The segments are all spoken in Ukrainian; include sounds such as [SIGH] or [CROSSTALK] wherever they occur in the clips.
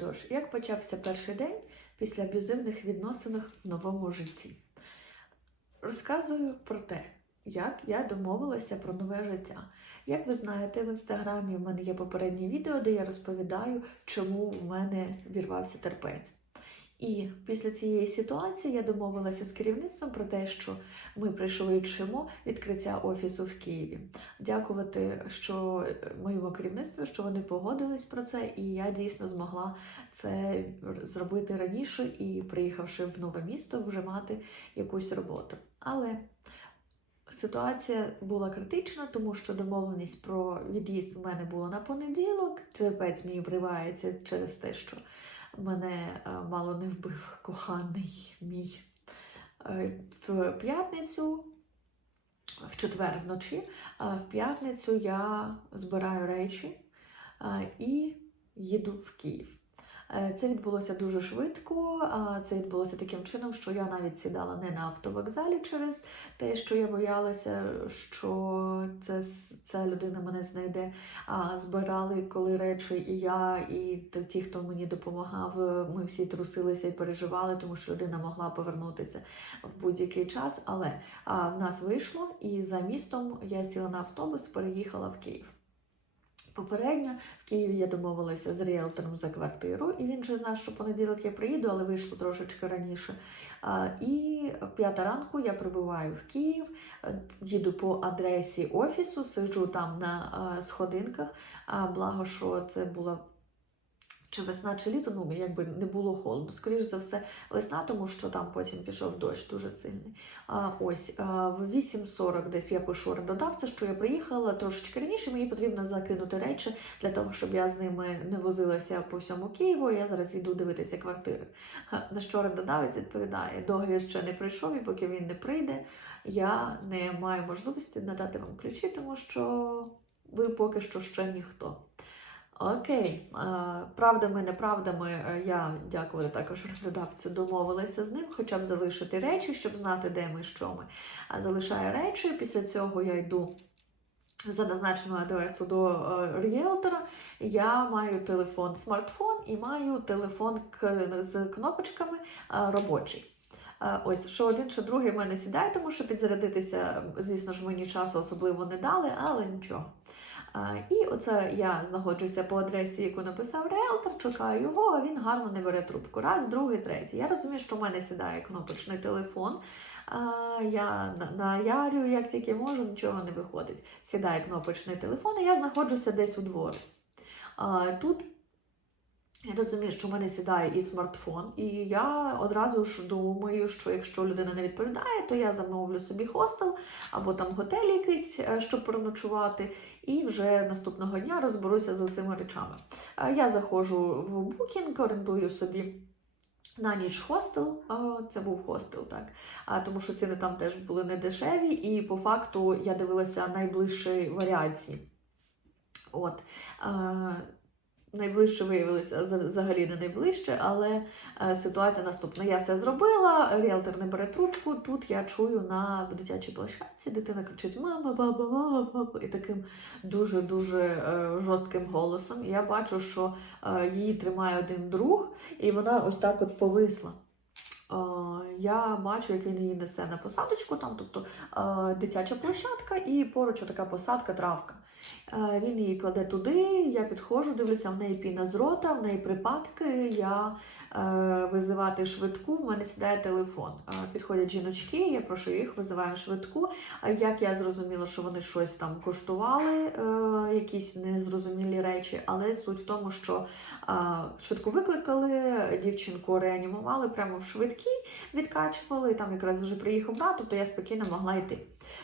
Тож, як почався перший день після аб'юзивних відносин в новому житті? Розказую про те, як я домовилася про нове життя. Як ви знаєте, в інстаграмі в мене є попереднє відео, де я розповідаю, чому в мене вірвався терпець. І після цієї ситуації я домовилася з керівництвом про те, що ми пришвидшимо відкриття офісу в Києві. Дякувати, що моєму керівництву, що вони погодились про це, і я дійсно змогла це зробити раніше і, приїхавши в нове місто, вже мати якусь роботу. Але ситуація була критична, тому що домовленість про від'їзд в мене була на понеділок. Терпець мій вривається через те, що мене е, мало не вбив коханий мій Е, в п'ятницю. В четвер вночі, а в п'ятницю я збираю речі і їду в Київ. Е, Це відбулося дуже швидко. Це відбулося таким чином, що я навіть сідала не на автовокзалі через те, що я боялася, що це, ця людина мене знайде. А збирали коли речі і я, і ті, хто мені допомагав, е, ми всі трусилися і переживали, тому що людина могла повернутися в будь-який час. Але в нас вийшло, і за містом я сіла на автобус, переїхала в Київ. Попередньо в Києві я домовилася з ріелтором за квартиру, і він вже знав, що понеділок я приїду, але вийшло трошечки раніше. І п'ята ранку я прибуваю в Київ, їду по адресі офісу, сиджу там на сходинках. Благо, що це була чи весна, чи літо, ну якби не було холодно. Скоріше за все, весна, тому що там потім пішов дощ дуже сильний. А, ось в 8.40 десь я пишу орендодавця, що я приїхала трошечки раніше. Мені потрібно закинути речі для того, щоб я з ними не возилася по всьому Києву. Я зараз йду дивитися квартири. На що орендодавець відповідає: договір ще не прийшов, і поки він не прийде, я не маю можливості надати вам ключі, тому що ви поки що ще ніхто. Окей, правдами, неправдами е, я дякую також розглядавцю, домовилася з ним, хоча б залишити речі, щоб знати, де ми, що ми. А залишаю речі. Після цього я йду за назначену адресу до е, ріелтора. Я маю телефон, смартфон і маю телефон з кнопочками е, робочий. Ось що один, що другий в мене сідає, тому що підзарядитися, звісно ж, мені часу особливо не дали, але нічого. І оце я знаходжуся по адресі, яку написав реалтор, чекаю його, а він гарно не бере трубку. Раз, другий, третій. Я розумію, що в мене сідає кнопочний телефон. Я наярю, як тільки можу, нічого не виходить. Сідає кнопочний телефон, і я знаходжуся десь у дворі. Тут я розумію, що в мене сідає і смартфон, і я одразу ж думаю, що якщо людина не відповідає, то я замовлю собі хостел або там готель якийсь, е, щоб переночувати, і вже наступного дня розберуся з цими речами. Е, Я заходжу в букінг, орендую собі. На ніч хостел, це був хостел, так. Тому що ціни там теж були не дешеві, і по факту я дивилася найближчі варіації. От. Найближче виявилося за- взагалі не найближче, але е, ситуація наступна. Я все зробила, ріелтор не бере трубку. Тут я чую на дитячій площадці, дитина кричить: Мама, баба, мама, баба, і таким дуже-дуже е, жорстким голосом. Я бачу, що е, її тримає один друг, і вона ось так от повисла. Я бачу, як він її несе на посадочку, там, тобто дитяча площадка, і поруч така посадка, травка. Е, Він її кладе туди, я підходжу, дивлюся, в неї піна з рота, в неї припадки. Я е, визивати швидку, в мене сідає телефон. Е, підходять жіночки, я прошу їх, визиваємо швидку. Як я зрозуміла, що вони щось там коштували, е, якісь незрозумілі речі, але суть в тому, що е, швидку викликали, дівчинку реанімували прямо в швидкій, відкачували, і там якраз вже приїхав брат, тобто я спокійно могла йти.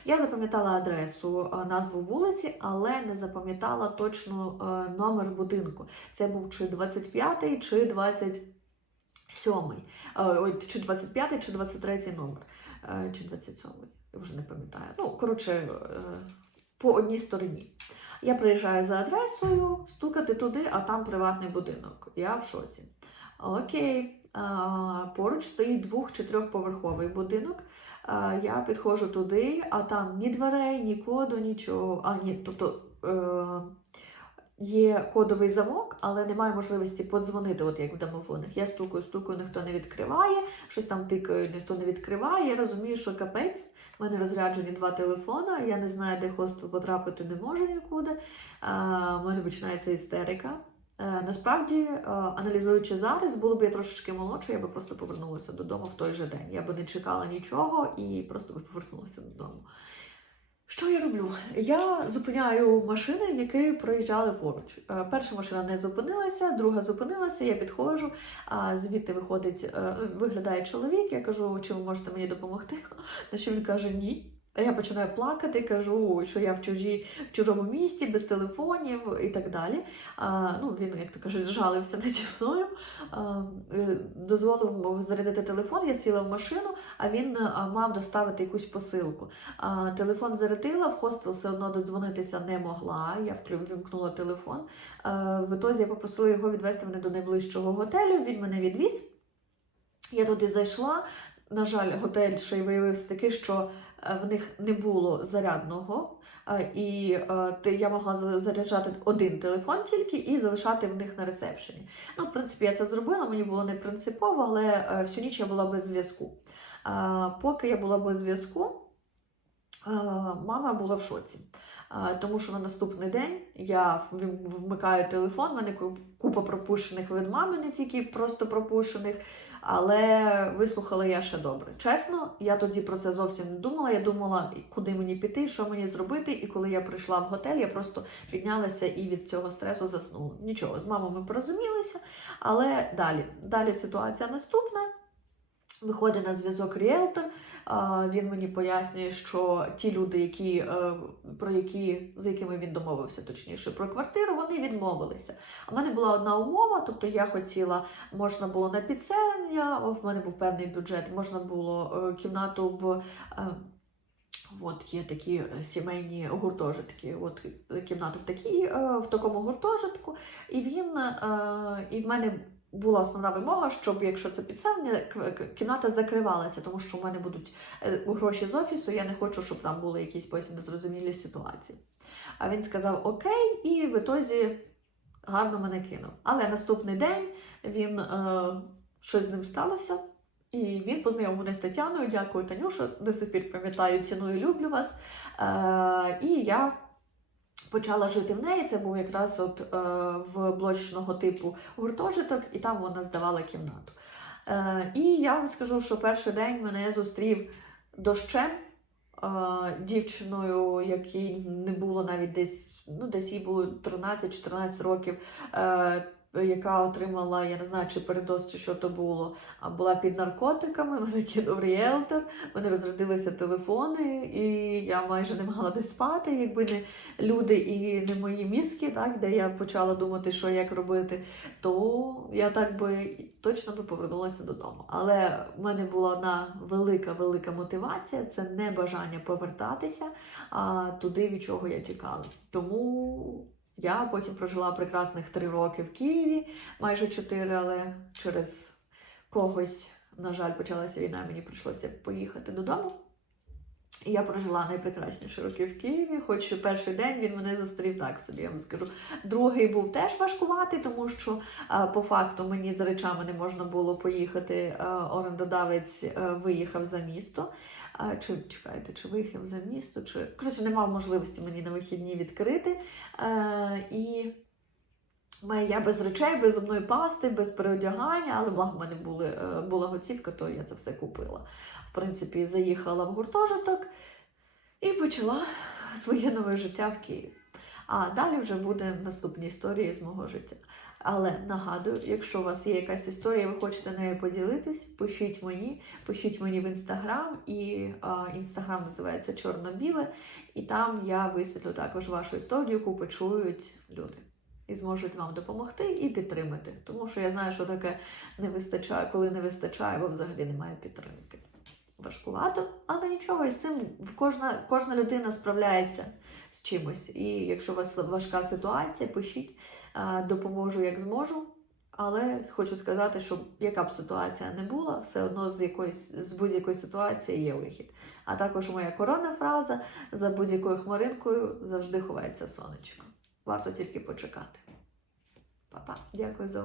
Я запам'ятала адресу, е, назву вулиці, але не запам'ятала точно е, номер будинку. Це був чи 25-й, чи 27-й. Е, чи 25-й, чи 23-й номер. Чи 27-й, я вже не пам'ятаю. Ну, коротше, по одній стороні. Я приїжджаю за адресою, стукати туди, а там приватний будинок. Я в шоці. Окей. Поруч стоїть двох- чи трьохповерховий будинок. Я підходжу туди, а там ні дверей, ні коду, нічого. А, ні, тобто. Е- є кодовий замок, але немає можливості подзвонити, от як в домофонах. Я стукаю, стукаю, ніхто не відкриває, щось там тикаю, ніхто не відкриває. Я розумію, що капець. У мене розряджені два телефона, я не знаю, де хостел потрапити не можу нікуди. У мене починається істерика. Е, Насправді, е, аналізуючи зараз, було б я трошечки молодше, я би просто повернулася додому в той же день. Я би не чекала нічого і просто би повернулася додому. Що я роблю? Я зупиняю машини, які проїжджали поруч. Е, Перша машина не зупинилася, друга зупинилася, я підходжу, а звідти виходить, виглядає чоловік. Я кажу, чи ви можете мені допомогти? [LAUGHS] На що він каже ні. Я починаю плакати, кажу, що я в чужій, в чужому місті, без телефонів і так далі. А, ну, він, як то кажуть, жалився наді мною, а, е, дозволив зарядити телефон, я сіла в машину, а він мав доставити якусь посилку. А, телефон зарядила, в хостел все одно додзвонитися не могла. Я вимкнула телефон. А, в ітозі я попросила його відвести мене до найближчого готелю. Він мене відвіз. Я туди зайшла. На жаль, готель ще й виявився такий, що е, в них не було зарядного, і е, я могла заряджати один телефон тільки і залишати в них на ресепшені. Ну, в принципі, я це зробила, мені було не принципово, але е, всю ніч я була без зв'язку. Поки я була без зв'язку, мама була в шоці. Тому що на наступний день я вмикаю телефон, в мене купа пропущених від мами, не тільки просто пропущених, але вислухала я ще добре. Чесно, я тоді про це зовсім не думала. Я думала, куди мені піти, що мені зробити. І коли я прийшла в готель, я просто піднялася і від цього стресу заснула. Нічого, з мамою ми порозумілися, але далі. Далі ситуація наступна. Виходить на зв'язок ріелтор. Він мені пояснює, що ті люди, які, е, про які, з якими він домовився, точніше, про квартиру, вони відмовилися. А в мене була одна умова, тобто я хотіла, можна було на підселення, в мене був певний бюджет, можна було е, кімнату в. е, От є такі сімейні гуртожитки. От кімнату в такій, в такому гуртожитку, і він і в мене була основна вимога, щоб якщо це підселення, кімната закривалася, тому що в мене будуть е, гроші з офісу. Я не хочу, щоб там були якісь потім незрозумілі ситуації. А він сказав окей, і в ітозі гарно мене кинув. Але наступний день він е, щось з ним сталося. І він познайомив мене з Тетяною. Дякую, Танюша. До сих пір пам'ятаю, ціную, люблю вас. Е, і я почала жити в неї. Це був якраз от е, в блочного типу гуртожиток, і там вона здавала кімнату. Е, і я вам скажу, що перший день мене зустрів дощем. е, Дівчиною, якій не було навіть десь, ну десь їй було 13-14 років, е, яка отримала, я не знаю, чи передоз, чи що то було, а була під наркотиками, [LAUGHS] мене кинув ріелтор, в мене розрядилися телефони, і я майже не могла де спати, якби не люди і не мої мізки, так, де я почала думати, що як робити, то я так би точно би повернулася додому. Але в мене була одна велика, велика мотивація це не бажання повертатися а, туди, від чого я тікала. Тому. Я потім прожила прекрасних три роки в Києві, майже чотири, але через когось, на жаль, почалася війна, мені прийшлося поїхати додому. Я прожила найпрекрасніші роки в Києві, хоч перший день він мене зустрів так собі, я вам скажу. Другий був теж важкуватий, тому що по факту мені за речами не можна було поїхати. Орендодавець виїхав за місто. Чи чекайте, чи виїхав за місто, чи коротше, не мав можливості мені на вихідні відкрити. Е, і Я без речей, без зубної пасти, без переодягання, але благо в мене були, е, була готівка, то я це все купила. В принципі, заїхала в гуртожиток і почала своє нове життя в Києві. А далі вже буде наступні історії з мого життя. Але нагадую, якщо у вас є якась історія, ви хочете нею поділитись, пишіть мені, пишіть мені в інстаграм, і інстаграм називається Чорно-біле, і там я висвітлю також вашу історію, яку почують люди і зможуть вам допомогти і підтримати. Тому що я знаю, що таке не вистачає, коли не вистачає, бо взагалі немає підтримки. Важкувато, але нічого, і з цим кожна, кожна людина справляється з чимось. І якщо у вас важка ситуація, пишіть, допоможу як зможу. Але хочу сказати, що яка б ситуація не була, все одно з якоїсь з будь-якої ситуації є вихід. А також моя коронна фраза за будь-якою хмаринкою завжди ховається сонечко. Варто тільки почекати. Па-па. Дякую за увагу.